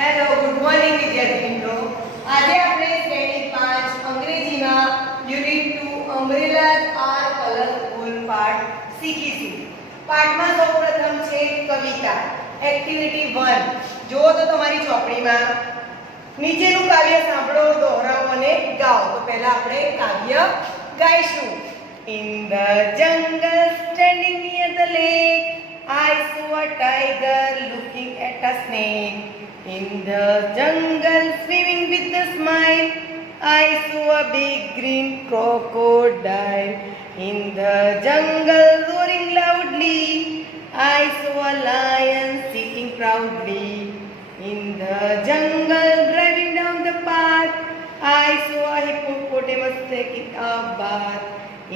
Hello good morning વિદ્યાર્થી મિત્રો. આજે આપણે શ્રેણી 5 અંગ્રેજીમાં યુનિટ 2 અમ્બ્રેલાસ આર કલરફુલ પાઠ શીખીશું. પાઠમાં સૌપ્રથમ છે કવિતા. એક્ટિવિટી 1 જો તો તમારી ચોપડીમાં નીચેનું કાવ્ય સાંભળો, દોહરાવો અને ગાઓ. તો પહેલા આપણે કાવ્ય ગાઈશું. In the jungle standing near the lake I saw a tiger looking at a snake. In the jungle swimming with a smile I saw a big green crocodile. In the jungle roaring loudly I saw a lion sitting proudly. In the jungle driving down the path I saw a hippopotamus taking a bath.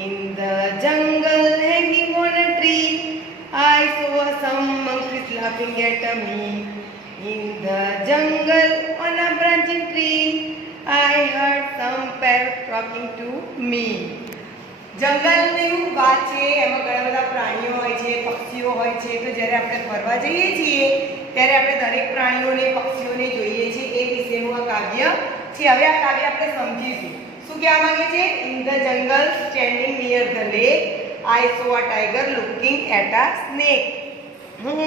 In the jungle hanging on a tree I saw some monkeys laughing at me. In the jungle on a branching tree I heard some parrots talking to me. જંગલની વાત છે, એમાં ઘણા બધા પ્રાણીઓ હોય છે, પક્ષીઓ હોય છે. તો જ્યારે આપણે ફરવા જઈએ છીએ ત્યારે આપણે દરેક પ્રાણીઓને, પક્ષીઓને જોઈએ છીએ. એ વિશેનું આ કાવ્ય છે. હવે આ કાવ્ય આપણે સમજીશું. શું કહેવા માંગે છે? In the jungle standing near the lake I saw a tiger looking at a snake. હું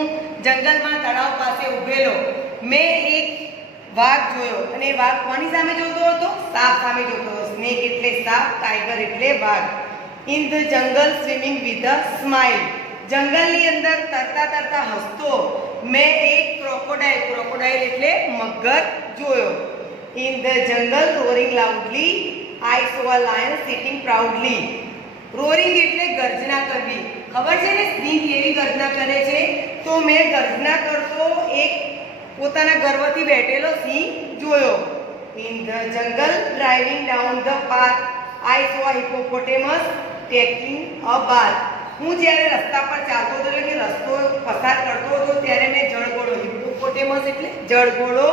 જંગલમાં તળાવ પાસે ઊભેલો મેં એક વાઘ જોયો. અને વાઘ કોની સામે જોતો હતો? સાપ સામે જોતો હતો. સ્નેક એટલે સાપ, ટાઈગર એટલે વાઘ. ઇન ધ જંગલ સ્વિમિંગ વિથ અ સ્માઇલ. જંગલની અંદર તરતા તરતા હસતો મેં એક ક્રોકોડાઇલ એટલે મગર જોયો. ઇન ધ જંગલ roaring loudly I saw a lion sitting proudly. Roaring એટલે ગર્જના કરવી. ખબર છે ને સિંહ કેવી ગર્જના કરે છે? તો મેં ગર્જના કરતો એક પોતાના ગર્વથી બેઠેલો સિંહ જોયો. In the jungle driving down the path I saw a hippopotamus taking a bath. હું જ્યારે રસ્તા પર ચાલતો હતો, એટલે કે રસ્તો પસાર કરતો હતો, ત્યારે મેં જળઘોડો, હિપોપોટેમસ એટલે જળઘોડો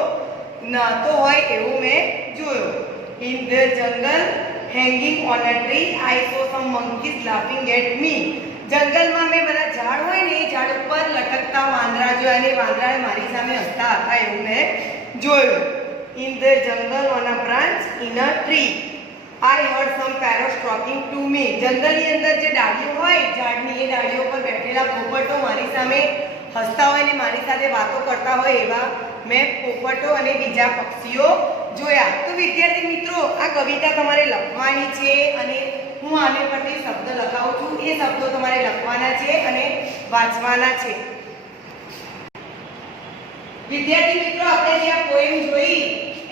નાતો હોય એવું મેં જોયો. In the jungle hanging on a tree I saw some monkeys laughing at me. જંગલમાં મેં બધા ઝાડ હોય ને, એ ઝાડ ઉપર લટકતા વાંદરા જોયા અને વાંદરાએ મારી સામે હસતા હતા એવું મેં જોયું. In the jungle on a branch in a tree I heard some parrots talking to me. જંગલની અંદર જે ડાળીઓ હોય ઝાડની, એ ડાળીઓ પર બેઠેલા પોપટો મારી સામે હસતા હોય ને મારી સાથે વાતો કરતા હોય એવા મેં પોપટો અને બીજા પક્ષીઓ જોયા. તો વિદ્યાર્થી મિત્રો, આ કવિતા તમારે લખવાની છે અને હું આને પરથી શબ્દ લખાવું છું. એ શબ્દો તમારે લખવાના છે અને વાંચવાના છે. વિદ્યાર્થી મિત્રો, આપણે જે આ પોએમ જોઈ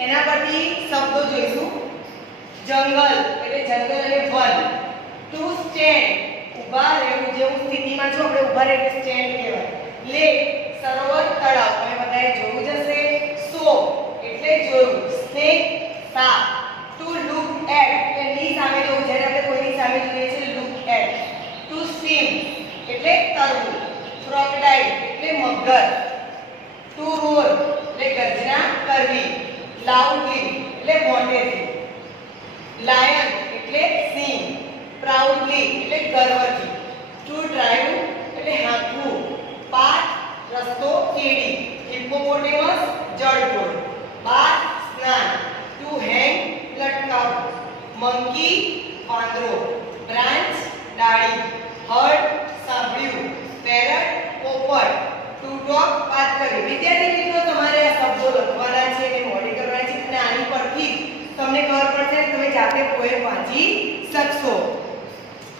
એના પરથી શબ્દો જોઈશું. જંગલ એટલે જંગલ અને વન. ટુ સ્ટેન્ડ ઊભા રહેવું, જેવું સ્થિતિમાં છો આપણે ઊભા રહે એટલે સ્ટેન્ડ કહેવાય. લેક સરોવર, તળાવ, તમે બધાએ જોયું જશે. સો એટલે જોયું. સ્નેક સાપ. ટુ લુક એટ એટલે ની સામે જોવું, જ્યારે આપણે કોઈની સામે જોઈએ છે લુક એટ. ટુ સ્વિમ એટલે તરવું. ક્રોકોડાઇલ એટલે મગર. ટુ રોર એટલે ગર્જના કરવી. લાઉડલી એટલે મોટેથી. લાયન એટલે સિંહ. પ્રાઉડલી એટલે ગર્વથી. ટુ ડ્રાઈવ એટલે હાંકવું. પાથ રસ્તો, સીડી. હિપ્પોપોટેમસ જળઘોડ. બાથ સ્નાન. ટુ હેંગ લટકાવવું. મંકી વાંદરો. બ્રાન્ચ ડાળી. હર્ડ સાંભળ્યું. પેરટ પોપટ. ટુ ટોક વાત કરવી. વિદ્યાર્થી મિત્રો, તમારે આ શબ્દો લખવાના છે અને મોડે કરવાના છે અને આની પરથી તમને ખબર પડશે કે તમે જાતે પોએમ વાંચી શકશો.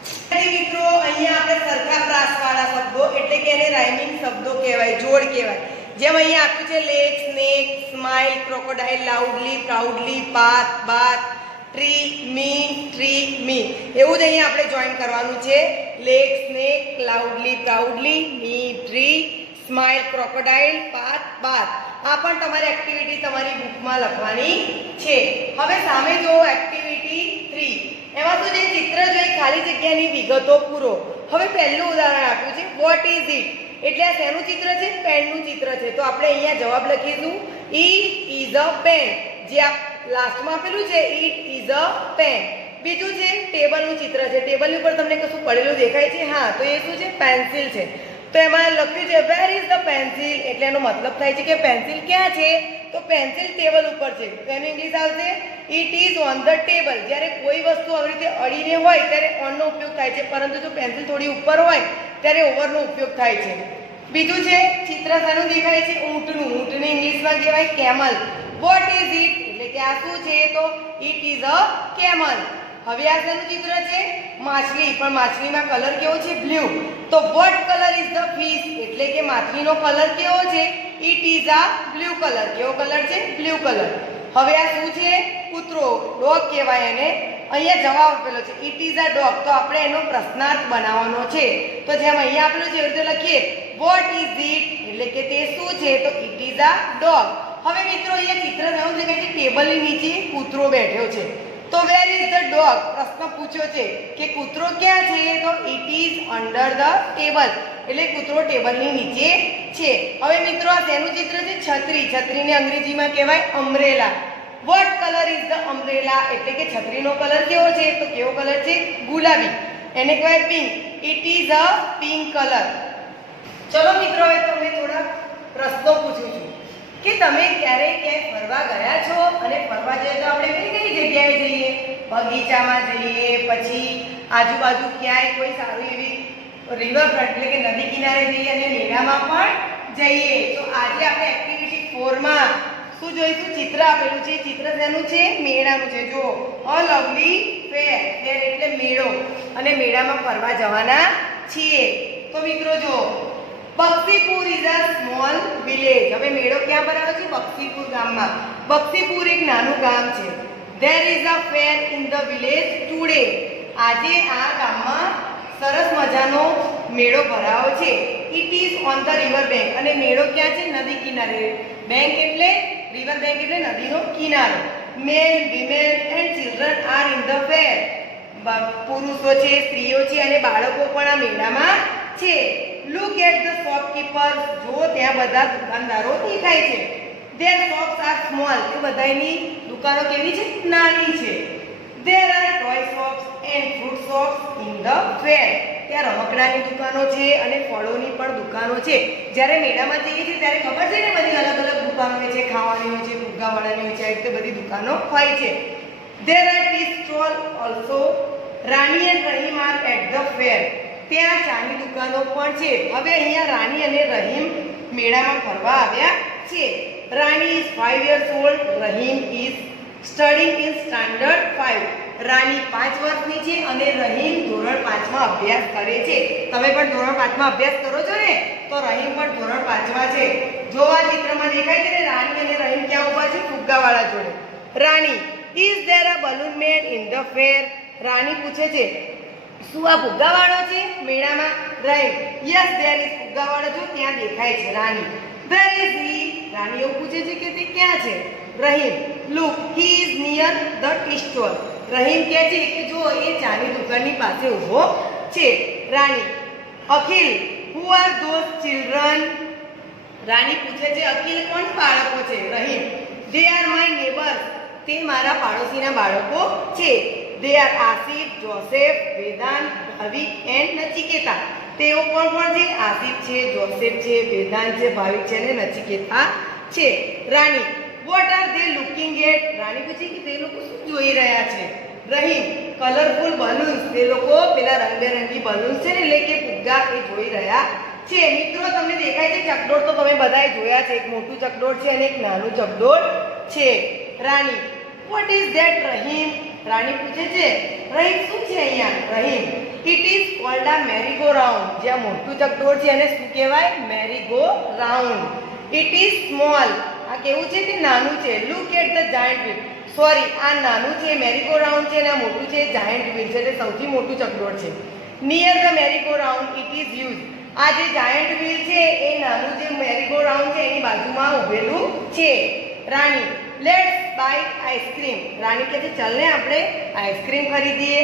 વિદ્યાર્થી મિત્રો, અહીંયા આપણે સરખા પ્રાસવાળા શબ્દો એટલે કે એને રાઇમિંગ શબ્દો કહેવાય, જોડ કહેવાય. જેમ અહીંયા આપ્યું છે lake, snake, smile, crocodile, loudly, proudly, path, bath, tree, me. એવું જ અહીંયા આપણે જોઈન કરવાનું છે. Lake, snake, loudly, proudly, me, tree, smile, crocodile, path, bath. આ પણ તમારી એક્ટિવિટી તમારી બુકમાં લખવાની છે. હવે સામે જો એક્ટિવિટી 3. એમાં તો જે ચિત્ર જોઈ ખાલી જગ્યાની વિગતો પૂરો. હવે પહેલું ઉદાહરણ આપ્યું છે વોટ ઇઝ ઇટ. એટલે આ શેનું ચિત્ર છે? પેનનું ચિત્ર છે. તો આપણે અહીંયા જવાબ લખીશું ઇટ ઇઝ અ પેન. જે આ લાસ્ટમાં આપેલું છે ઇટ ઇઝ અ પેન. બીજું છે ટેબલનું ચિત્ર છે. ટેબલની ઉપર તમને કશું પડેલું દેખાય છે? હા, તો એ શું છે? પેન્સિલ છે. તો એમાં લખ્યું છે વેર ઇઝ ધ પેન્સિલ, એટલે એનો મતલબ થાય છે કે પેન્સિલ ક્યાં છે? તો પેન્સિલ ટેબલ ઉપર છે. તો એનું ઇંગ્લિશ આવશે it is on the table. જ્યારે કોઈ વસ્તુ આવી રીતે અડીને હોય ત્યારે ઓનનો ઉપયોગ થાય છે, પરંતુ જો પેન્સિલ થોડી ઉપર હોય ત્યારે ઓવરનો ઉપયોગ થાય છે. બીજું છે ચિત્ર શાનું દેખાય છે? ઊંટનું. ઊંટને ઇંગ્લિશમાં કહેવાય કેમલ. વોટ ઇઝ ઇટ, એટલે કે આ શું છે? તો ઇટ ઇઝ અ કેમલ. હવે આ શેનું ચિત્ર છે? માછલી. પણ માછલીમાં કલર કેવો છે? બ્લુ. તો what colour is the fish, એટલે કે માછલીનો કલર કેવો છે? It is a blue colour. કેવો કલર છે? Blue colour. હવે આ શું છે? કૂતરો, ડોગ કહેવાય એને. અહીંયા જવાબ આપેલો છે ઇટ ઇઝ અ ડોગ. તો આપણે એનો પ્રશ્નાર્થ બનાવવાનો છે. તો જેમ અહીંયા આપેલું છે એવી રીતે લખીએ વોટ ઇઝ ઇટ, એટલે કે તે શું છે? તો ઇટ ઇઝ અ ડોગ. હવે મિત્રો અહીંયા ચિત્ર એવું છે કે ટેબલની નીચે કૂતરો બેઠો છે. તો વેર ઇઝ ધ ડોગ, પ્રશ્ન પૂછ્યો છે કે કૂતરો ક્યાં છે? તો it is under the table, એટલે કૂતરો ટેબલની નીચે છે. હવે મિત્રો આ શેનું ચિત્ર છે? છત્રી. છત્રીને અંગ્રેજીમાં કહેવાય umbrella. What colour is the umbrella, એટલે કે છત્રીનો કલર કેવો છે? તો કેવો કલર છે? ગુલાબી. એને કહેવાય pink. It is a pink colour. ચલો મિત્રો હવે તમને થોડા પ્રશ્નો પૂછું છું કે તમે ક્યારેય ક્યાંય ફરવા ગયા છો? અને ફરવા જઈએ તો આપણે કઈ જગ્યાએ જઈએ? બગીચામાં જઈએ, પછી આજુબાજુ ક્યાંય કોઈ સારું એવી રિવરફ્રન્ટ એટલે કે નદી કિનારે જઈએ, અને મેળામાં પણ જઈએ. તો આજે આપણે એક્ટિવિટી 4 માં શું જોઈશું? ચિત્ર આપેલું છે. ચિત્ર શેનું છે? મેળાનું છે. જો અ લવલી ફેર. ફેર એટલે મેળો, અને મેળામાં ફરવા જવાના છીએ. તો મિત્રો જો Bakshipur is a small village. હવે મેળો ક્યાં ભરાયો છે? બક્ષીપુર ગામમાં. બક્ષીપુર એક નાનું ગામ છે. There is a fair in the village today. આજે આ ગામમાં સરસ મજાનો મેળો ભરાયો છે. It is on the river bank. અને મેળો ક્યાં છે? નદી કિનારે. બેંક એટલે રિવર બેંક એટલે નદીનો કિનારો. Men, women and children are in the fair. પુરુષો છે, સ્ત્રીઓ છે અને બાળકો પણ આ મેળામાં છે. Look at the shopkeeper. જો ત્યાં બધા દુકાનદારો દેખાય છે. Their shops are small. તે બધાની દુકાનો કેવી છે? નાની છે. There are toy shops and fruit shops in the fair. ત્યાં રમકડાની દુકાનો છે અને ફળોની પણ દુકાનો છે. જ્યારે મેળામાં જઈએ છીએ ત્યારે ખબર છે ને બધી અલગ અલગ દુકાનો હોય છે, ખાવાની હોય છે, ફુગ્ગાવાળાની હોય છે, આ રીતે બધી દુકાનો હોય છે. There are tea stall also. Rani and Rahim are at the fair. ત્યાં ચાની દુકાનો પણ છે. હવે અહીંયા રાણી અને રહીમ મેળામાં ફરવા આવ્યા છે. Rani is 5 years old. Rahim is studying in standard 5. Rani 5 વર્ષની છે અને રહીમ ધોરણ 5 માં અભ્યાસ કરે છે. તમે પણ ધોરણ 5 માં અભ્યાસ કરો છો ને? તો રહીમ પણ ધોરણ 5 માં છે. જો આ ચિત્રમાં દેખાય છે ને રાણી અને રહીમ ક્યાં ઊભા છે? ફુગ્ગાવાળા જોડે. Rani is there a balloon man in the fair. Rani પૂછે છે શું આ ફુગ્ગાવાળો છે મેળામાં? Rahim yes there is. ફુગ્ગાવાળો જો ત્યાં દેખાય છે. રાણી વેર ઇઝ હી. રાણી એવું પૂછે છે કે તે ક્યાં છે? Rahim look he is near the tea stall. Rahim કહે છે કે જો એ ચાની દુકાનની પાસે ઊભો છે. Rani Akhil who are those children. Rani પૂછે છે અખિલ કોણ બાળકો છે? Rahim they are my neighbours. તે મારા પાડોશીના બાળકો છે. They are Asif, Joseph, Vedant, Bhavik and Nachiketa. તેઓ કોણ છે? આસિફ છે, જોસેફ છે, વેદાંત છે, ભાવિક છે અને નચિકેતા છે. Rani what are they looking at. Rani પૂછે કે તે લોકો શું જોઈ રહ્યા છે? Rahim colourful balloons. તે લોકો પેલા રંગબેરંગી બલૂન્સ છે ને એટલે કે ફુગ્ગા એ જોઈ રહ્યા છે. મિત્રો તમને દેખાય છે ચકડોળ તો તમે બધાએ જોયા છે. એક મોટું ચકડોળ છે અને એક નાનું ચકડોળ છે. Rani what is that Rahim. Rani પૂછે છે રહીમ શું છે અહીંયા? Rahim it is called a merry go round. જ્યાં મોટું ચકડોળ છે એને શું કહેવાય? Merry go round. It is small. આ કેવું છે? તે નાનું છે. Look at the giant wheel. Sorry, આ નાનું છે મેરી ગો રાઉન્ડ છે અને આ મોટું છે જાયન્ટ વ્હીલ છે, એટલે સૌથી મોટું ચકડોળ છે. Near the merry go round it is use. આ જે જાયન્ટ વ્હીલ છે એ નાનું જે મેરી ગો રાઉન્ડ છે એની બાજુમાં ઊભેલું છે. રાણી લેટ્સ બાય આઈસ્ક્રીમ. રાણી કહે છે ચાલ ને આપણે આઈસ્ક્રીમ ખરીદીએ.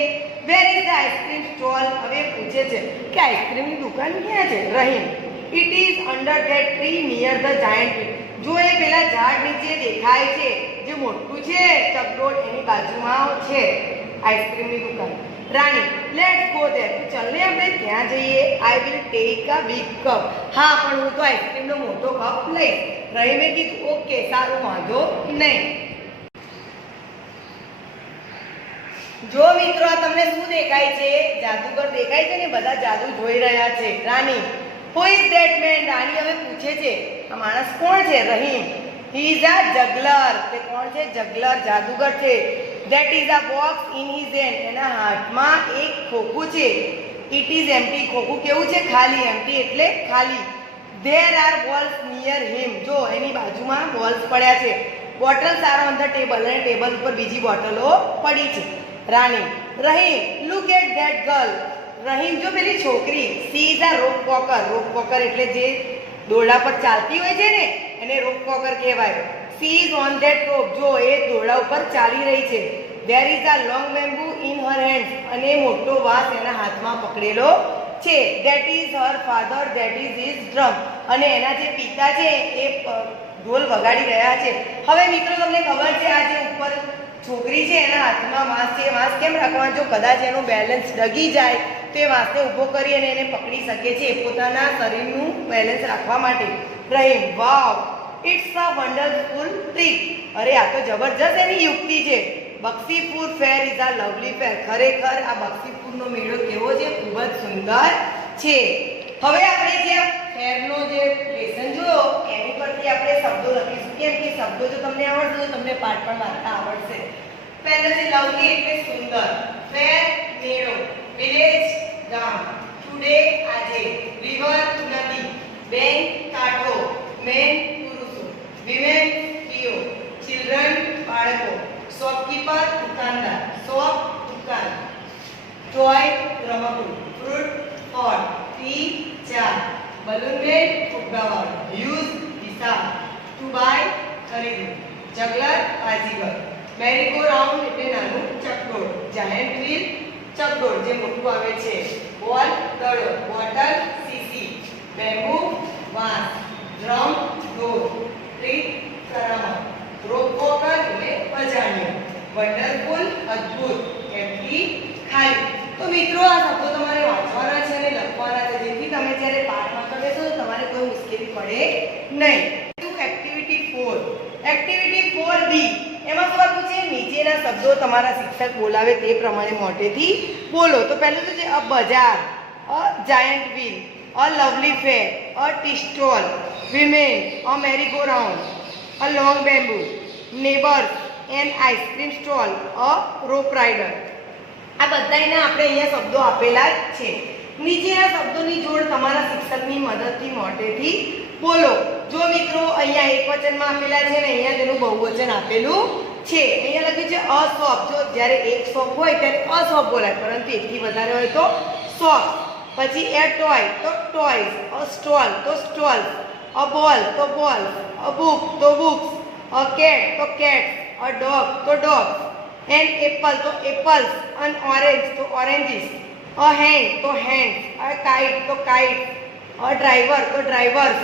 વેર ઇઝ ધ આઈસ્ક્રીમ સ્ટોલ. હવે પૂછે છે કે આઈસ્ક્રીમની દુકાન ક્યાં છે? Rahim it is under that tree near the giant wheel. જો એ પેલા ઝાડ નીચે દેખાય છે જે મોટું છે ચકડોળ એની બાજુમાં છે આઈસ્ક્રીમની દુકાન. રાણી લેટ્સ ગો ધેર. તો ચાલ ને આપણે ત્યાં જઈએ. I will take a big cup. હા, પણ હું તો આઈસ્ક્રીમનો મોટો કપ લઈશ. રહીમે કીધું ઓકે, સારું, વાંધો નહીં. જો મિત્રો, આ તમને શું દેખાય છે? જાદુગર દેખાય છે ને, બધા જાદુ જોઈ રહ્યા છે. રાની, હુ ઇઝ ધેટ મેન? રાની હવે પૂછે છે, આ માણસ કોણ છે? Rahim, he is a જગલર. તે કોણ છે? જગલર, જાદુગર છે. That is a box in his hand. એના હાથમાં એક ખોખું છે. It is empty. ખોખું કેવું છે? ખાલી. એમ્પ્ટી એટલે ખાલી. There are balls near him. જો એની બાજુમાં બોલ્સ પડ્યા છે. Bottles are on the table. અને ટેબલ ઉપર બીજી બોટલો પડી છે. Rani, Rahim, look at that girl. Rahim, જો પેલી છોકરી. She is a rope walker. Rope walker એટલે જે દોરડા પર ચાલતી હોય છે ને, એને રોપ વોકર કહેવાય. She is on that rope. જો એ દોરડા ઉપર ચાલી રહી છે. There is a long bamboo in her hand. અને મોટો વાંસ એના હાથમાં પકડેલો છે. That is her father. That is his drum. અને એના જે પિતા છે એ ઢોલ વગાડી રહ્યા છે. હવે મિત્રો, તમને ખબર છે આ જે ઉપર છોકરી છે એના હાથમાં વાંસ છે. વાંસ કેમ રાખવાનો? જો કદાચ એનું બેલેન્સ ડગી જાય તો એ વાંસને ઊભો કરી અને એને પકડી શકે છે, પોતાના શરીરનું બેલેન્સ રાખવા માટે. રહીમ, વાવ, ઇટ્સ અ વન્ડરફુલ ટ્રીક. અરે, આ તો જબરજસ્ત એની યુક્તિ છે. બક્ષીપુર ફેર ઇઝ અ લવલી ફેર. ખરેખર આ બક્ષીપુરનો મેળો કેવો છે? ખૂબ જ સુંદર છે. હવે આપણે જે ફેરનો જે લેસન જોયો એની પરથી આપણે શબ્દો લખીશું. કેમ કે શબ્દો જો તમને આવડશે તો તમને પાઠ પણ વાંચતા આવડશે. પહેલા છે લવલી એટલે સુંદર. ફેર મેળો. વિલેજ ગામ. ટુડે આજે. રિવર નદી. બેંક કાંઠો. મેન પુરુષો. વિમેન સ્ત્રીઓ. ચિલ્ડ્રન બાળકો. શોપકીપર દુકાનદાર. શોપ દુકાન. ટોય રમકડું. ફ્રૂટ ફળ. ટી ચા. બલૂન મેન ફુગ્ગાવાળો. યુઝ હિસાબ. ટુ બાય ખરીદવું. જગલર બાજીગર. મેરી ગો રાઉન્ડ એટલે નાનું ચકડોળ. જાયન્ટ વ્હીલ ચકડોળ જે મોટું આવે છે. બોલ દડો. Bottle CC. બેમ્બુ વાંસ. ડ્રમ ઢોલ. ટ્રીક કરામત. રોપ વોકર એટલે પજાણ્યો. વન્ડરફુલ અદ્ભુત. એમ્પ્ટી ખાલી. તો મિત્રો, આ શબ્દો તમારે વાંચવાના છે અને લખવાના છે, જેથી તમે જ્યારે પાઠમાં કરશો તો તમારે કોઈ મુશ્કેલી પડે નહીં. એક્ટિવિટી 4. Activity 4B. એમાં શું આપ્યું છે? નીચેના શબ્દો તમારા શિક્ષક બોલાવે તે પ્રમાણે મોટેથી બોલો. તો પહેલું તો છે a bazaar, a giant wheel, a lovely fair, a tea stall, women, a merry go round, a long bamboo, neighbours, an ice cream stall, a rope rider. આ બધાના આપણે અહીંયા શબ્દો આપેલા જ છે. નીચેના શબ્દોની જોડ તમારા શિક્ષકની મદદથી મોટેથી બોલો. જો મિત્રો, અહીંયા એકવચનમાં આપેલા છે ને અહીંયા તેનું બહુવચન આપેલું છે. અહીંયા લખ્યું છે અ શોપ. જો જ્યારે એક શોપ હોય ત્યારે અ શોપ બોલાય, પરંતુ એકથી વધારે હોય તો શોપ. પછી એ ટોય તો ટોયઝ. અ સ્ટોલ તો સ્ટોલ્સ. અ બોલ તો બોલ્સ. અ બુક તો બુક્સ. અ કેટ તો કેટ્સ. અ ડોગ તો ડોગ્સ. એન એપલ તો એપલ્સ. અન ઓરેન્જ તો ઓરેન્જીસ. અ હેન્ડ તો હેન્ડ્સ. અ કાઇટ તો કાઇટ્સ. અ ડ્રાઈવર તો ડ્રાઈવર્સ.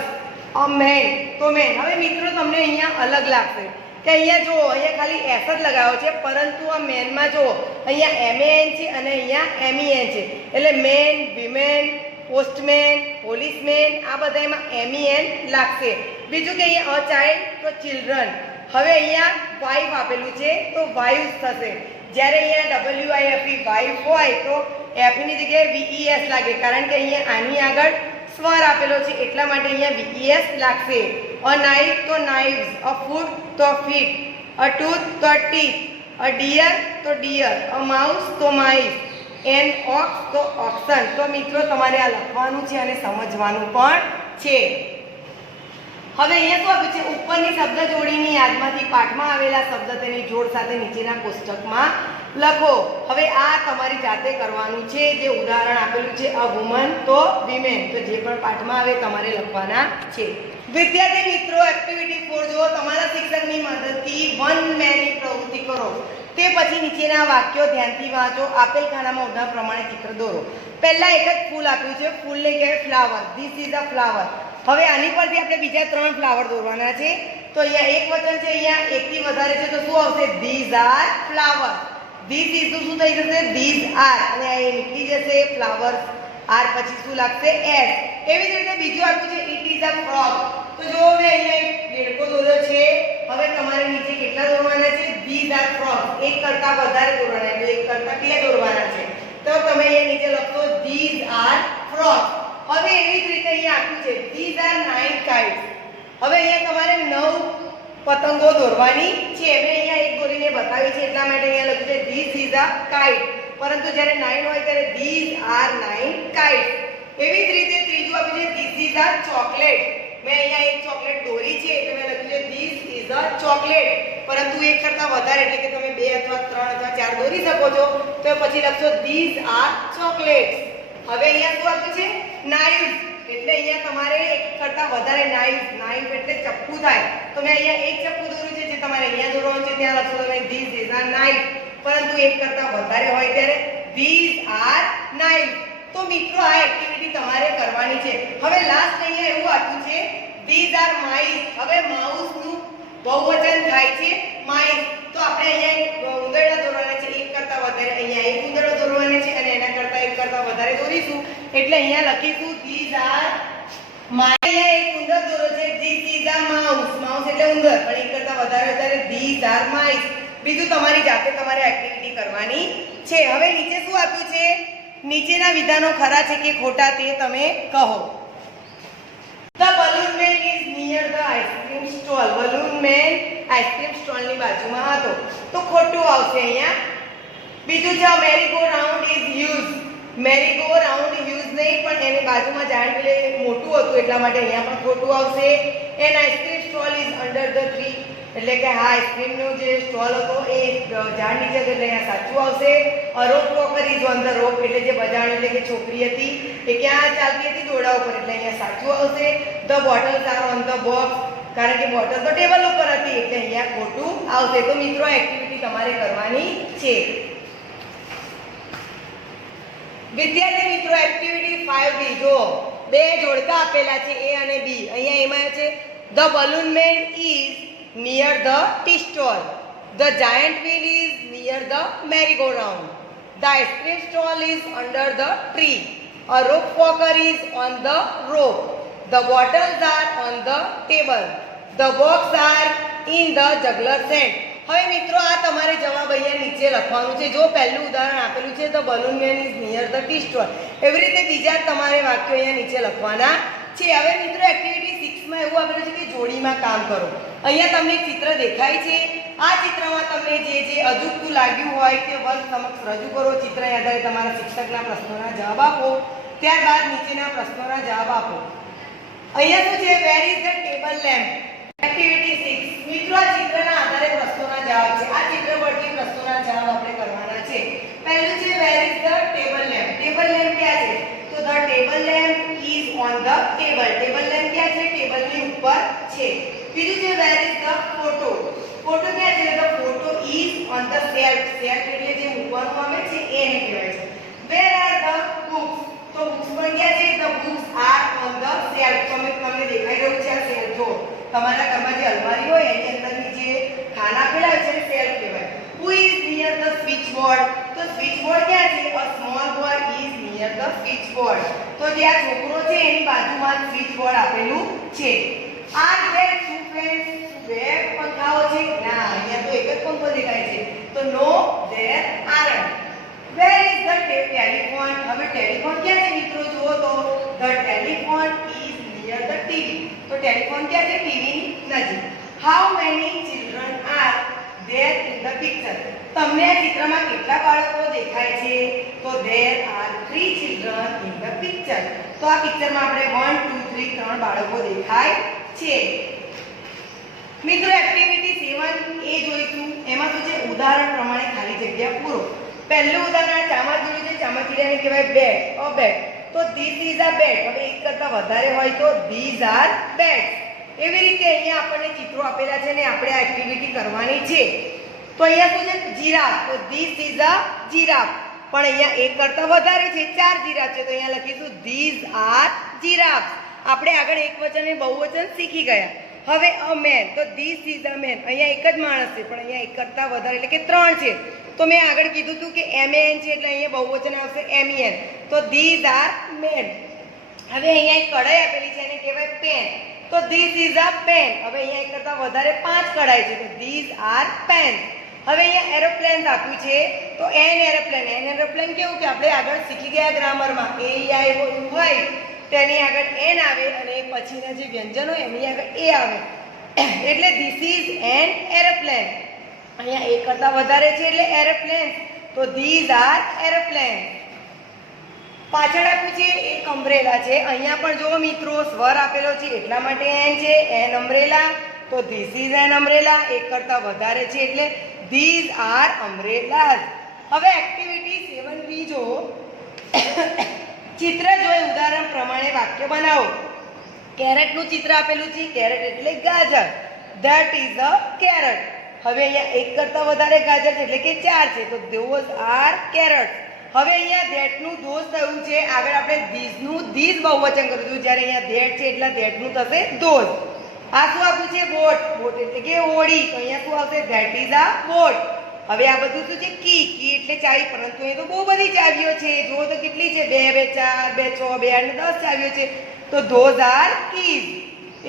અ મેન તો મેન. હવે મિત્રો, તમને અહીંયા અલગ લાગશે કે અહીંયા જુઓ, અહીંયા ખાલી એસ જ લગાવ્યો છે, પરંતુ આ મેનમાં જુઓ અહીંયા MEN છે અને અહીંયા MEN છે. એટલે મેન, વિમેન, પોસ્ટમેન, પોલીસમેન, આ બધા એમાં MEN લાગશે. બીજું કે અહીંયા અ ચાઇલ્ડ તો ચિલ્ડ્રન. હવે અહીંયા વાઇફ આપેલું છે તો વાઇવ્સ થશે. જ્યારે અહીંયા WIFE વાઇફ હોય તો એફની જગ્યાએ VES લાગે, કારણ કે અહીંયા આની આગળ સ્વર આપેલો છે એટલા માટે અહીંયા VES લાગશે. અ નાઇફ તો નાઇવ્સ. અ ફૂટ તો ફીટ. અ ટૂથ તો ટીથ. અ ડિયર તો ડિયર. અ માઉસ તો માઇસ. એન ઓક્સ તો ઓક્સન. તો મિત્રો, તમારે આ લખવાનું છે અને સમજવાનું પણ છે. હવે અહીંયા શું આપ્યું છે? ઉપરની શબ્દ જોડીની યાદમાંથી પાઠમાં આવેલા શબ્દ તેની જોડ સાથે નીચેના કોષ્ટકમાં લખો. હવે આ તમારી જાતે કરવાનું છે. જે ઉદાહરણ આપેલું છે અ વુમન તો વિમેન. તો જે પણ પાઠમાં આવે તમારે લખવાના છે. વિદ્યાર્થી મિત્રો, એક્ટિવિટી 4 જો તમારા શિક્ષકની મદદથી વન મેની પ્રવૃત્તિ કરો. તે પછી નીચેના વાક્યો ધ્યાનથી વાંચો. આપેલ ખાનામાં ઉદાહરણ પ્રમાણે ચિત્ર દોરો. પહેલા એક જ ફૂલ આપ્યું છે. ફૂલને કહેવાય flower. This is a flower. હવે આની પરથી આપણે બીજા 3 ફ્લાવર દોરવાના છે. તો અહીંયા એક વચન છે, અહીંયા એકથી વધારે છે તો શું આવશે? These are flower. This is નું શું થઈ જશે ધીસ આર અને આ એ નીકળી જશે ફ્લાવર્સ આર પછી શું લાગશે એસ. એવી જ રીતે બીજું આપ્યું છે ઇટ ઇઝ અ ફ્રોગ. તો જો મેં અહીંયા એક દેડકો દોર્યો છે. હવે તમારે નીચે કેટલા દોરવાના છે ધીસ આર ફ્રોગ્સ. એક કરતા વધારે દોરવાના છે, એક કરતા બે દોરવાના છે. તો તમે અહીંયા નીચે લખો ધીસ આર ફ્રોગ્સ. હવે એવી જ રીતે અહીંયા આપ્યું છે ધીસ આર 9 kites. હવે અહીંયા તમારે 9 પતંગો દોરવાની છે. મેં અહીંયા એક દોરીને બતાવી છે એટલા માટે અહીંયા લખ્યું છે ધીસ ઇઝ અ કાઇટ. પરંતુ જ્યારે 9 હોય ત્યારે ધીસ આર 9 kites. એવી જ રીતે ત્રીજું આપ્યું છે ધીસ ઇઝ અ ચોકલેટ. મેં અહીંયા એક ચોકલેટ દોરી છે એટલે મેં લખ્યું છે ધીસ ઇઝ અ ચોકલેટ. પરંતુ એક કરતા વધારે એટલે કે તમે 2 અથવા 3 અથવા 4 દોરી શકો છો. તો પછી લખશો ધીસ આર ચોકલેટ્સ. હવે અહીંયા શું આપ્યું છે નાઇફ. એટલે અહીંયા તમારે એક કરતા વધારે નાઇફ. નાઇફ એટલે ચપ્પુ થાય. તો મેં અહીંયા એક ચપ્પુ દોર્યું છે જે તમારે અહીંયા દોરવાનું છે ત્યાં લખશો તમે ધીસ ઇઝ અ નાઇફ. પરંતુ એક કરતા વધારે હોય ત્યારે ધીસ આર નાઇફ. તો મિત્રો આ એક્ટિવિટી તમારે કરવાની છે. હવે લાસ્ટ અહીંયા એવું આપ્યું છે ધીસ આર માઇસ. હવે માઉસ નું બહુવચન થાય છે માઇસ. તો આપણે અહીંયા ઉંદરડા દોરવાના છે. એક કરતા વધારે અહીંયા એક ઉંદરડો દોરવાનો છે અને એના કરતા એક કરતા વધારે દોરીશું એટલે અહીંયા લખીશું ધીસ આર માઇસ. અહીંયા એક ઉંદર દોરો છે this is a mouse. Mouse એટલે ઉંદર પણ એક કરતા વધારે ધીસ આર માઇસ. બીજું તમારી જાતે તમારે એક્ટિવિટી કરવાની છે. હવે નીચે શું આપ્યું છે નીચેના વિધાનો ખરા છે કે ખોટા તે તમે કહો. The balloon man is near the ice cream stall. balloon man ice cream stall ની બાજુમાં હતો તો ખોટું આવશે અહીંયા. બીજું છે merry go round is use. Merry go round use નહીં પણ એની બાજુમાં ઝાડ પેલે મોટું હતું એટલા માટે અહીંયા પણ ખોટું આવશે. An ice cream stall is under the tree. એટલે કે હા આઈસ્ક્રીમ નો જે સ્ટોલ હતો એ ઝાડ નીચે એટલે અહીંયા સાચું આવશે. A rope walker is on the rope. એટલે જે બજાણ એટલે કે છોકરી હતી એ ક્યાં ચાલતી હતી દોરડા ઉપર એટલે અહીંયા સાચું આવશે. The bottles are on the box. કારણ કે બોટલ તો ટેબલ ઉપર હતી એટલે અહીંયા ખોટું આવશે. તો મિત્રો એક્ટિવિટી તમારે કરવાની છે. વિદ્યાર્થી મિત્રો એક્ટિવિટી 5B જો બે જોડકા આપેલા છે A અને B. અહીંયા એમાં છે the balloon man is near the tea stall. The giant wheel is near the merry-go-round. The ice cream stall is under the tree. A rope walker is on the rope. The bottles are on the table. The box are in the juggler set. હવે મિત્રો આ તમારે જવાબ અહીંયા નીચે લખવાનું છે. જો પહેલું ઉદાહરણ આપેલું છે the balloon man is near the tea stall. એવી રીતે બીજા તમારે વાક્યો અહીંયા નીચે લખવાના છે. હવે મિત્રો એક્ટિવિટી 6 માં એવું આપેલું છે કે જોડીમાં કામ કરો. અહીંયા તમને ચિત્ર દેખાય છે. આ ચિત્રમાં તમને જે અજુગતું લાગ્યું હોય તે વર્ગ સમક્ષ રજૂ કરો. ચિત્રના આધારે તમારા શિક્ષકના પ્રશ્નોના જવાબ આપો. ત્યારબાદ નીચેના પ્રશ્નોના જવાબ આપો. અહીંયા શું છે વેર is the table lamp. Activity 6 મિત્રો આ ચિત્રના આધારે પ્રશ્નોના જવાબ છે. આ ચિત્ર પરથી પ્રશ્નોના જવાબ આપણે કરવાના છે. પહેલું છે વેર is the table lamp. Table lamp ક્યાં છે તો the table lamp is on the table. Table lamp ક્યાં છે ટેબલની ઉપર છે. બીજું છે વેર ઇઝ ધ ફોટો. ફોટો ક્યાં છે the photo is on the shelf. Shelf એટલે જે મૂકવાનું આવે છે એને કહેવાય છે. Where are the books. તો બુક્સ પણ ક્યાં છે the books are on the shelf. તમને દેખાઈ રહ્યું છે આ શેલ્ફ. જો તમારા ઘરમાં જે અલમારી હોય એની અંદરની જે ખાના પેલા છે શેલ્ફ કહેવાય. Who is near the switch board. તો સ્વિચ બોર્ડ ક્યાં છે a small boy is near the switch board. તો જે આ છોકરો છે એની બાજુમાં સ્વિચ બોર્ડ આપેલું છે. Are there two fans. બે પંખાઓ છે ના અહીંયા તો એક જ પંખો દેખાય છે તો no there aren't. Where is the telephone. હવે ટેલિફોન ક્યાં છે મિત્રો જુઓ તો the telephone is near the TV. તો ટેલિફોન ક્યાં છે ટીવી નજીક. How many children are there in the picture. તમને આ ચિત્રમાં કેટલા બાળકો દેખાય છે તો there are 3 children in the picture. તો આ પિક્ચરમાં આપણે 1 2 3 3 બાળકો દેખાય છે. મિત્રો એક્ટિવિટી 7A જોઈશું. એમાં શું છે ઉદાહરણ પ્રમાણે ખાલી જગ્યા પૂરો. પહેલું ઉદાહરણ ચામાચીડિયું છે. ચામાચીડિયાને કહેવાય બેટ. અ બેટ. તો ધીસ ઇઝ અ બેટ. હવે એક કરતા વધારે હોય તો ધીઝ આર બેટ્સ. એવી રીતે અહીંયા આપણને ચિત્રો આપેલા છે ને આપણે આ એક્ટિવિટી કરવાની છે. તો અહીંયા શું છે જીરાફ. તો ધીસ ઇઝ અ જીરાફ. પણ અહીંયા એક કરતા વધારે છે 4 જીરાફ છે તો અહીંયા લખીશું ધીઝ આર જીરાફ. આપણે આગળ એકવચન અને બહુવચન શીખી ગયા. હવે અ મેન, તો ધીસ ઇઝ અ મેન. અહીંયા એક જ માણસ છે પણ અહીંયા એક કરતાં વધારે એટલે કે 3 છે. તો મેં આગળ કીધું હતું કે એમએન છે એટલે અહીંયા બહુવચન આવશે એમઈએન. તો ધીઝ આર મેન. હવે અહીંયા એક કઢાઈ આપેલી છે એને કહેવાય પેન. તો ધીસ ઇઝ અ પેન. હવે અહીંયા એક કરતાં વધારે 5 કઢાઈ છે તો ધીઝ આર પેન. હવે અહીંયા એરોપ્લેન આપ્યું છે તો એન એરોપ્લેન. એન એરોપ્લેન કેવું કે આપણે આગળ શીખી ગયા ગ્રામરમાં એ આઈ હોય તેની આગળ એન આવે અને પછીના જે વ્યંજન હોય એની આગળ એ આવે એટલે ધીસ ઇઝ એન એરોપ્લેન. અહીંયા એક કરતાં વધારે છે એટલે એરોપ્લેન. તો ધીઝ આર એરોપ્લેન. પાછળ આપ્યું છે એક અમ્બ્રેલા છે. અહીંયા પણ જો મિત્રો સ્વર આપેલો છે એટલા માટે એન છે. An umbrella. તો ધીસ ઇઝ એન અમ્બ્રેલા. એક કરતાં વધારે છે એટલે ધીઝ આર અમ્બ્રેલાઝ. હવે એક્ટિવિટી 7B જો ચિત્ર જોઈ ઉદાહરણ પ્રમાણે વાક્ય બનાવો. કેરેટનું ચિત્ર આપેલું છે. કેરેટ એટલે ગાજર. That is a carrot. હવે અહીંયા એક કરતાં વધારે ગાજર છે એટલે કે 4 છે તો ધોઝ આર કેરેટ્સ. હવે અહીંયા ધેટનું ધોઝ થયું છે. આગળ આપણે ધીઝનું ધીઝ બહુવચન કરીશું. જ્યારે અહીંયા ધેટ છે એટલે ધેટનું થશે ધોઝ. આ શું આપ્યું છે? બોટ. બોટ એટલે કે હોડી. તો અહીંયા શું આવશે? That is a boat. હવે આ બધું શું છે? કી. કી એટલે ચાવી. પરંતુ એ તો બહુ બધી ચાવીઓ છે. જુઓ તો કેટલી છે? 2, 2, 4, 2, 6, 2, 8 ને 10 ચાવીઓ છે. તો ધોઝ આર કીઝ.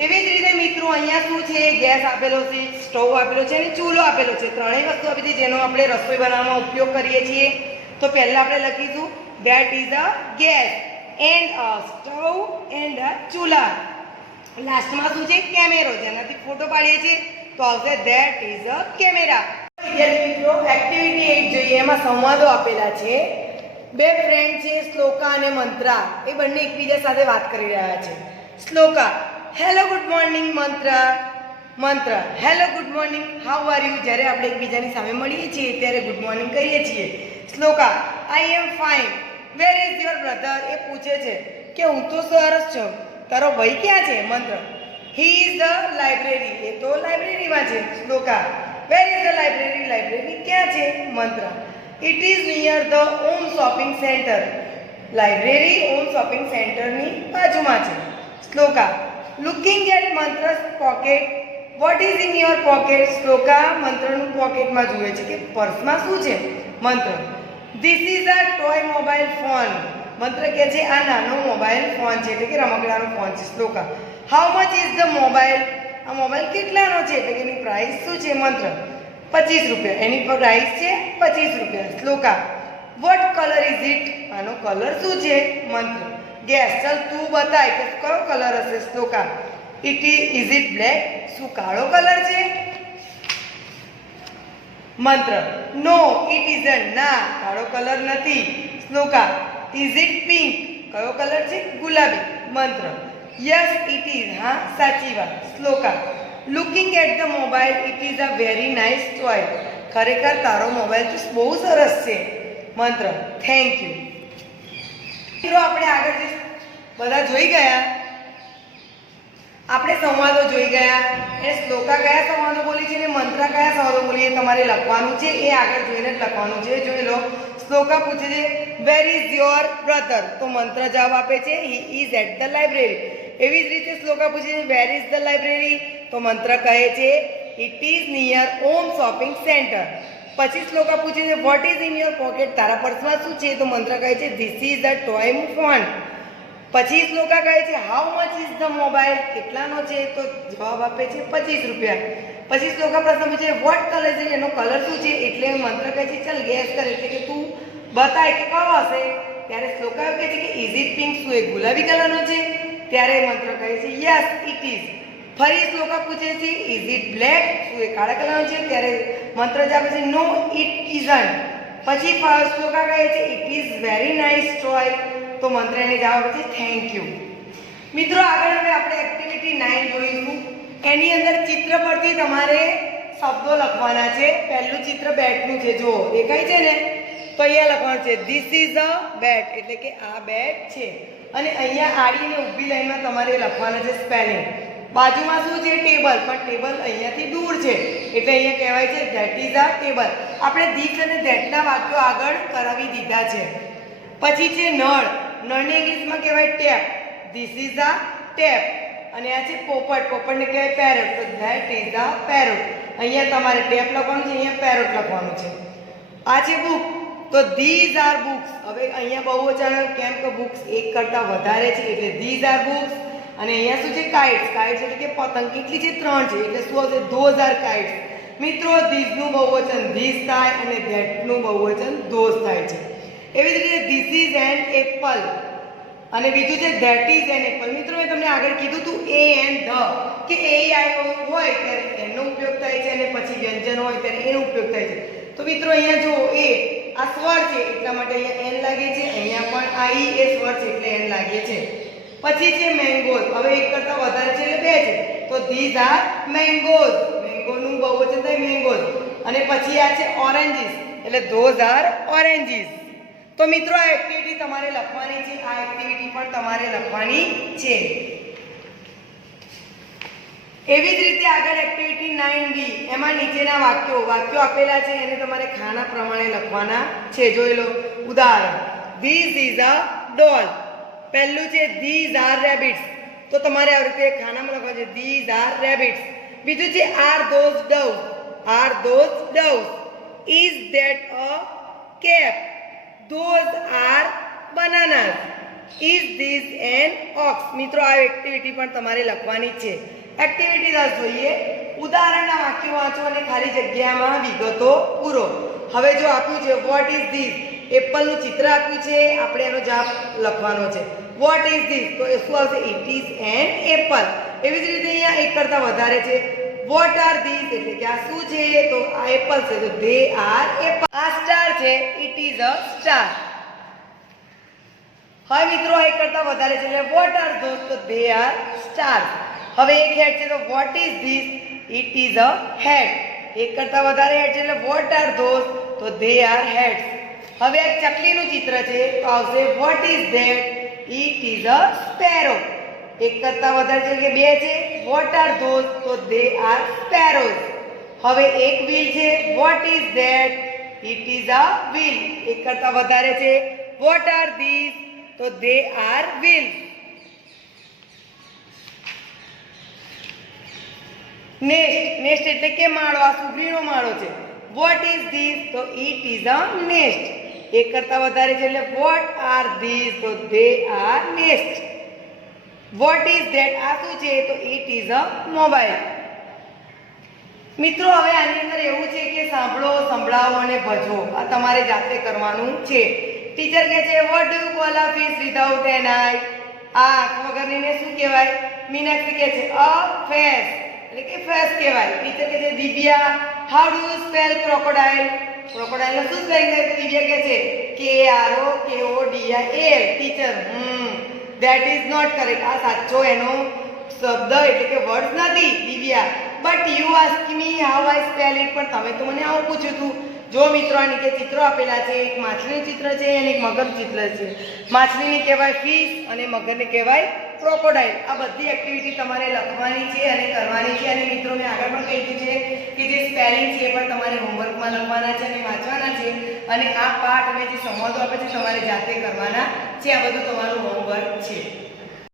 એવી જ રીતે મિત્રો અહીંયા શું છે? ગેસ આપેલો છે, સ્ટોવ આપેલો છે અને ચૂલો આપેલો છે. ત્રણેય વસ્તુ આપી છે જેનો આપણે રસોઈ બનાવવામાં ઉપયોગ કરીએ છીએ. તો પહેલા આપણે લખીશું that is a gas and a stove and a ચૂલા. લાસ્ટમાં શું છે? કેમેરો. જેનાથી ફોટો પાડીએ છીએ તો આવશે ધેટ ઇઝ અ કેમેરા. વિદ્યાર્થી મિત્રો એક્ટિવિટી 8 જોઈએ. એમાં સંવાદો આપેલા છે. બે ફ્રેન્ડ છે શ્લોકા અને મંત્રા. એ બંને એકબીજા સાથે વાત કરી રહ્યા છે. Shloka hello good morning. Mantra hello good morning how are you. જ્યારે આપણે એકબીજાની સામે મળીએ છીએ ત્યારે ગુડ મોર્નિંગ કહીએ છીએ. Shloka I am fine. Where is your brother. એ પૂછે છે કે હું તો સરસ છું, તારો ભાઈ ક્યાં છે? Mantra he is the library. એ તો લાઇબ્રેરીમાં છે. Shloka where is the library. Library ક્યાં છે? Mantra it is near the Om shopping centre. લાઇબ્રેરી ઓમ શોપિંગ સેન્ટરની બાજુમાં છે. Shloka looking at Mantra's pocket. What is in your pocket. Shloka મંત્રનું પોકેટમાં જુએ છે કે પર્સમાં શું છે. Mantra this is a toy mobile phone. Mantra કહે છે આ નાનો મોબાઈલ ફોન છે એટલે કે રમકડાનો ફોન છે. Shloka how much is the mobile. આ મોબાઈલ કેટલાનો છે એટલે કે એની પ્રાઇસ શું છે. મંત્ર 25 રૂપિયા. એની પ્રાઇસ છે 25 રૂપિયા. Shloka what colour is it. આનો કલર શું છે. મંત્ર ગેસ. ચાલ તું બતાય કે કયો કલર હશે. Shloka is it black. શું કાળો કલર છે. મંત્ર નો ઇટ ઇઝન્ટ. ના કાળો કલર નથી. Shloka is it pink. કયો કલર છે. ગુલાબી. Mantra yes it is. હા સાચી વાત. Shloka looking at the mobile it is a very nice toy. ખરેખર તારો મોબાઈલ તો બહુ સરસ છે. મંત્ર થેન્ક યુ. મિત્રો આપણે આગળ જે બધા જોઈ ગયા, આપણે સંવાદો જોઈ ગયા. એ શ્લોકા કયા સંવાદો બોલી છે અને મંત્ર કયા સંવાદો બોલી એ તમારે લખવાનું છે. એ આગળ જોઈને જ લખવાનું છે. જોઈ લો. શ્લોકા પૂછે છે વેર ઇઝ યોર બ્રધર. તો મંત્ર જવાબ આપે છે he is at the library. એવી જ રીતે શ્લોકા પૂછે છે વેર ઇઝ ધ લાઇબ્રેરી. તો મંત્ર કહે છે it is near Om shopping centre. પછી શ્લોકા પૂછે છે what is in your pocket. તારા પર્સમાં શું છે. તો મંત્ર કહે છે this is a toy phone. પછી શ્લોકા કહે છે how much is the mobile. કેટલાનો છે. તો જવાબ આપે છે 25 રૂપિયા. પછી શ્લોકા પ્રશ્ન પૂછે વોટ કલર છે. એનો કલર શું છે. એટલે મંત્ર કહે છે ચાલ ગેસ કર. એટલે કે તું બતાય કે કયો હશે. ત્યારે શ્લોકા કહે છે કે ઇઝ ઇટ પિંક. શું એ ગુલાબી કલરનો છે. ત્યારે મંત્ર કહે છે યસ ઇટ ઇઝ. ફરી શ્લોકા પૂછે છે ઇઝ ઇટ બ્લેક. શું એ કાળા કલરનો છે. ત્યારે મંત્ર જવાબ આપે છે નો ઇટ ઇઝન્ટ. પછી શ્લોકા કહે છે it is very nice toy. તો મંત્ર એને જવાબ આપે છે થેન્ક યુ. મિત્રો આગળ હવે આપણે એક્ટિવિટી 9 જોઈશું. એની અંદર ચિત્ર પરથી તમારે શબ્દો લખવાના છે. પહેલું ચિત્ર બેટનું છે. જો દેખાય છે ને. તો અહીંયા લખવાનું છે ધીસ ઇઝ અ બેટ. એટલે કે આ બેટ છે. અને અહીંયા આડી અને ઊભી લાઈનમાં તમારે લખવાના છે સ્પેલિંગ. બાજુમાં શું છે. ટેબલ. પણ ટેબલ અહીંયાથી દૂર છે એટલે અહીંયા કહેવાય છે ધેટ ઇઝ અ ટેબલ. આપણે ધીસ અને ધેટના વાક્યો આગળ કરાવી દીધા છે. પછી છે નળ. નળને ઇંગ્લિશમાં કહેવાય tap. This is a tap. અને આ છે પોપટ, પોપટને કહેવાય પેરોટ, તો ધેટ ઇઝ ધ પેરોટ. અહીંયા તમારે ટેપ લખવાનું છે, અહીંયા પેરોટ લખવાનું છે. આ છે બુક, તો ધીઝ આર બુક્સ. હવે અહીંયા બહુવચન કેમ કે બુક્સ એક કરતાં વધારે છે એટલે ધીઝ આર બુક્સ. અને અહીંયા શું છે કાઇટ્સ, કાઇટ્સ એટલે કે પતંગ. કેટલી છે? 3 છે એટલે શું આવશે? Those are kites. મિત્રો ધીઝનું બહુવચન ધીઝ થાય અને ધેટનું બહુવચન ધોઝ થાય છે. એવી જ રીતે ધીસ ઇઝ એન એપલ અને બીજું છે ધેટ ઇઝ એન એપલ. મિત્રો મેં તમને આગળ કીધું હતું એ એન્ડ ધ, કે એ આવ્યો હોય ત્યારે એનો ઉપયોગ થાય છે અને પછી વ્યંજન હોય ત્યારે એનો ઉપયોગ થાય છે. તો મિત્રો અહીંયા જો એ આ સ્વર છે એટલા માટે અહીંયા એન લાગે છે, અહીંયા પણ આ ઈ એ સ્વર છે એટલે એન લાગે છે. પછી છે મેંગોઝ. હવે એક કરતાં વધારે છે એટલે 2 છે, તો ધીઝ આર મેંગોઝ. મેંગોનું બહુવચન થાય મેંગોઝ. અને પછી આ છે ઓરેન્જીસ એટલે ધોઝ આર ઓરેન્જીસ. તો મિત્રો આ એક્ટિવિટી તમારે લખવાની છે, આ એક્ટિવિટી પણ તમારે લખવાની છે. એવી જ રીતે આગળ એક્ટિવિટી 9B, એમાં નીચેના વાક્યો આપેલા છે એને તમારે ખાના પ્રમાણે લખવાના છે. જોઈ લો ઉદાહરણ, ધીસ ઇઝ અ ડોલ. પહેલું છે ધીઝ આર રેબિટ્સ, તો તમારે આ રીતે ખાનામાં લખવાનું છે ધીઝ આર રેબિટ્સ. બીજું છે are those doves, are those doves. Is that a cap, those are bananas. Is this an ox. મિત્રો આ એક્ટિવિટી પણ તમારે લખવાની છે. એક્ટિવિટી 10 જોઈએ. ઉદાહરણના વાક્યો વાંચો અને ખાલી જગ્યામાં વિગતો પૂરો. હવે જો આપ્યું છે વોટ ઇઝ ધીસ, એપલનું ચિત્ર આપ્યું છે, આપણે એનો જવાબ લખવાનો છે. વોટ ઇઝ ધીસ, તો એ શું આવશે? It is an apple. એવી જ રીતે અહીંયા એક કરતાં વધારે છે. વોટ આર ધીસ એટલે કે આ શું છે? તો આ એપલ છે, તો ધે આર એપલ. આ સ્ટાર છે, ઇટ ઇઝ અ સ્ટાર. હવે મિત્રો એક કરતાં વધારે છે એટલે વોટ આર ધોઝ, તો ધે આર સ્ટાર્સ. હવે એક હેડ છે તો what is this, it is a head. એક કરતાં વધારે હેડ છે એટલે વોટ આર ધોઝ, તો ધે આર હેડ્સ. હવે એક ચકલીનું ચિત્ર છે તો આવશે what is that, it is a sparrow. એક કરતાં વધારે છે એટલે 2 છે, વોટ આર ધોઝ, તો ધે આર સ્પેરોઝ. હવે એક વ્હીલ છે, what is that, it is a wheel. એક કરતાં વધારે છે, વોટ આર ધીસ, તો they R wheels. Nest, nest એટલે કે માળો, આ સુગરીનો માળો છે. વોટ ઇઝ ધીસ, તો ઇટ ઇઝ અ નેસ્ટ. એક કરતાં વધારે છે એટલે વોટ આર ધીસ, તો they R nest. Vote is that, આ શું છે? તો ઇટ ઇઝ અ મોબાઈલ. મિત્રો હવે આની અંદર એવું છે કે સાંભળો, સંભળાવો અને ભજવો. આ તમારે જાતે કરવાનું છે. ટીચર કહે છે what do you call a fish without an eye. આ આંખ વગરનીને શું કહેવાય? મીનાક્ષી કહે છે અ ફેસ એટલે કે ફેસ કહેવાય. ટીચર કહે છે Divya how do you spell crocodile. Crocodile નું શું સ્પેલિંગ છે? દિવ્યા કહે છે KROKODIL. Teacher that is not correct. આ સાચો એનો શબ્દ એટલે કે વર્ડ નથી Divya. But you ask me how I spell it. પણ તમે તો મને આવું પૂછ્યું હતું. જો મિત્રો આ નીચે ચિત્રો આપેલા છે, એક માછલીનું ચિત્ર છે અને એક મગરનું ચિત્ર છે. માછલીને કહેવાય ફિશ અને મગરને કહેવાય ક્રોકોડાઇલ. આ બધી એક્ટિવિટી તમારે લખવાની છે અને કરવાની છે. અને મિત્રો મેં આગળ પણ કહ્યું છે કે જે સ્પેલિંગ છે એ પણ તમારે હોમવર્કમાં લખવાના છે અને વાંચવાના છે. અને આ પાઠ અને જે સંવાદો આપે છે તમારે જાતે કરવાના છે. આ બધું તમારું હોમવર્ક છે.